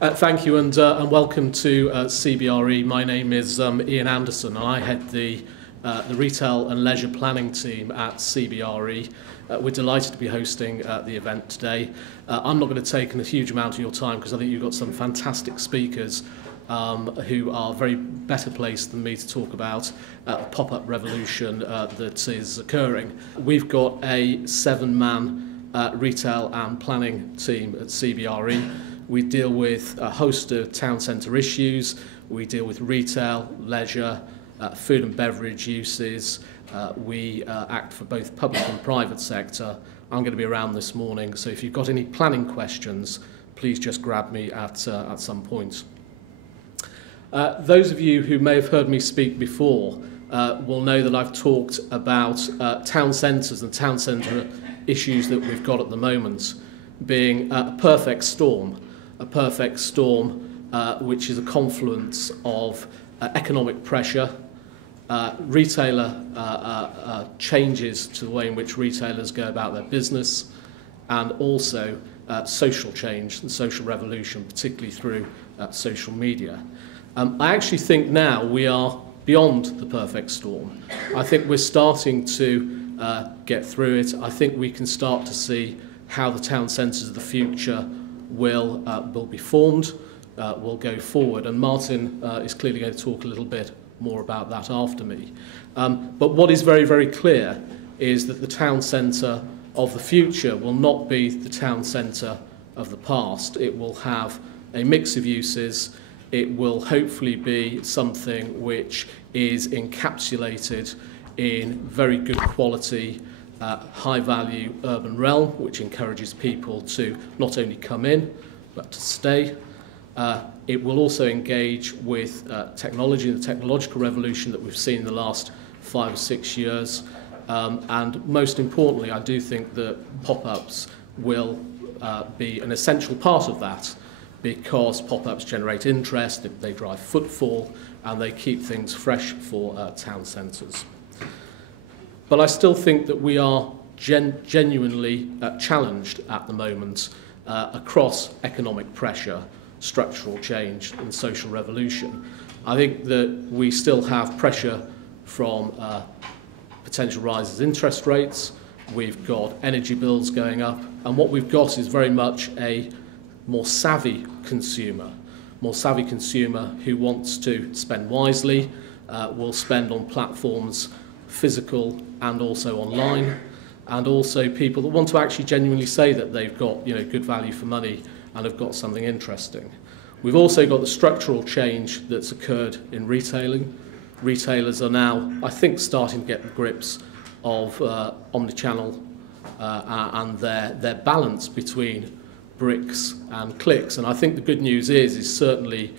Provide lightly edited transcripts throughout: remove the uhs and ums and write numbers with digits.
Thank you and welcome to CBRE. My name is Ian Anderson and I head the Retail and Leisure Planning team at CBRE. We're delighted to be hosting the event today. I'm not going to take a huge amount of your time because I think you've got some fantastic speakers who are very better placed than me to talk about the pop-up revolution that is occurring. We've got a 7-man retail and planning team at CBRE. We deal with a host of town centre issues. We deal with retail, leisure, food and beverage uses. We act for both public and private sector. I'm going to be around this morning, so if you've got any planning questions, please just grab me at some point. Those of you who may have heard me speak before will know that I've talked about town centres and town centre issues that we've got at the moment being a perfect storm which is a confluence of economic pressure, retailer changes to the way in which retailers go about their business, and also social change and social revolution, particularly through social media. I actually think now we are beyond the perfect storm. I think we're starting to get through it. I think we can start to see how the town centres of the future will be formed, will go forward, and Martin is clearly going to talk a little bit more about that after me. But what is very, very clear is that the town centre of the future will not be the town centre of the past. It will have a mix of uses. It will hopefully be something which is encapsulated in very good quality high-value urban realm, which encourages people to not only come in, but to stay. It will also engage with technology, the technological revolution that we've seen in the last 5 or 6 years. And most importantly, I do think that pop-ups will be an essential part of that, because pop-ups generate interest, they drive footfall, and they keep things fresh for town centres. But I still think that we are genuinely challenged at the moment across economic pressure, structural change and social revolution. I think that we still have pressure from potential rises in interest rates. We've got energy bills going up, and what we've got is very much a more savvy consumer who wants to spend wisely, will spend on platforms physical and also online, and also people that want to actually genuinely say that they've got good value for money and have got something interesting. We've also got the structural change that's occurred in retailing. Retailers are now, I think, starting to get the grips of omnichannel and their balance between bricks and clicks. And I think the good news is certainly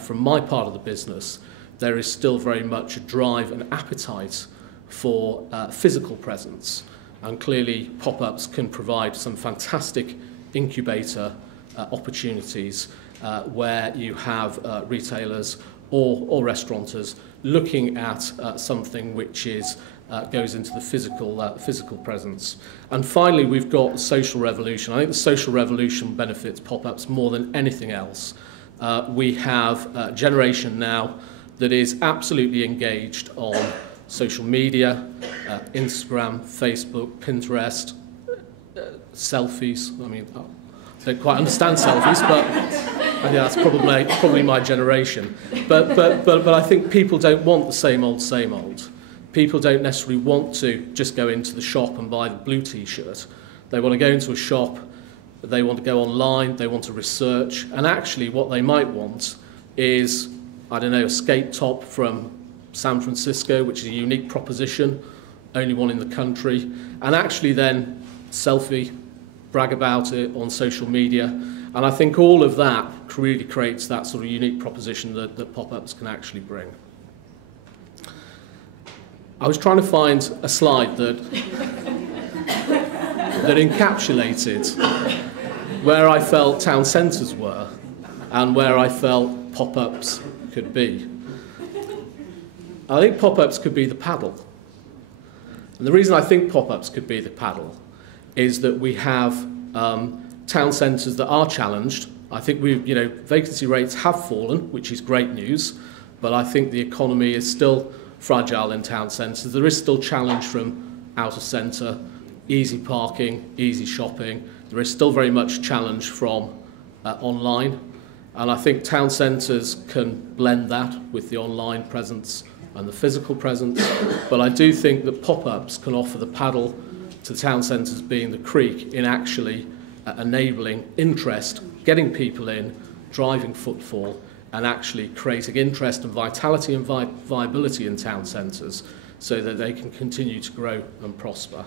from my part of the business, there is still very much a drive and appetite for physical presence, and clearly pop-ups can provide some fantastic incubator opportunities where you have retailers or restaurateurs looking at something which is goes into the physical presence. And finally, we've got the social revolution. I think the social revolution benefits pop-ups more than anything else. We have a generation now that is absolutely engaged on social media, Instagram, Facebook, Pinterest, selfies. I mean, I don't quite understand selfies, but yeah, that's probably my generation. But I think people don't want the same old. People don't necessarily want to just go into the shop and buy the blue T-shirt. They want to go into a shop, they want to go online, they want to research, and actually what they might want is, I don't know, a skate top from San Francisco, which is a unique proposition, only one in the country, and actually then selfie, brag about it on social media. And I think all of that really creates that sort of unique proposition that pop-ups can actually bring. I was trying to find a slide that encapsulated where I felt town centres were and where I felt pop-ups could be. I think pop-ups could be the paddle. And the reason I think pop-ups could be the paddle is that we have town centres that are challenged I think vacancy rates have fallen, which is great news, but I think the economy is still fragile in town centres. There is still challenge from out of centre, easy parking, easy shopping. There is still very much challenge from online, and I think town centres can blend that with the online presence and the physical presence, but I do think that pop-ups can offer the paddle to town centres being the creek in actually enabling interest, getting people in, driving footfall, and actually creating interest and vitality and viability in town centres so that they can continue to grow and prosper.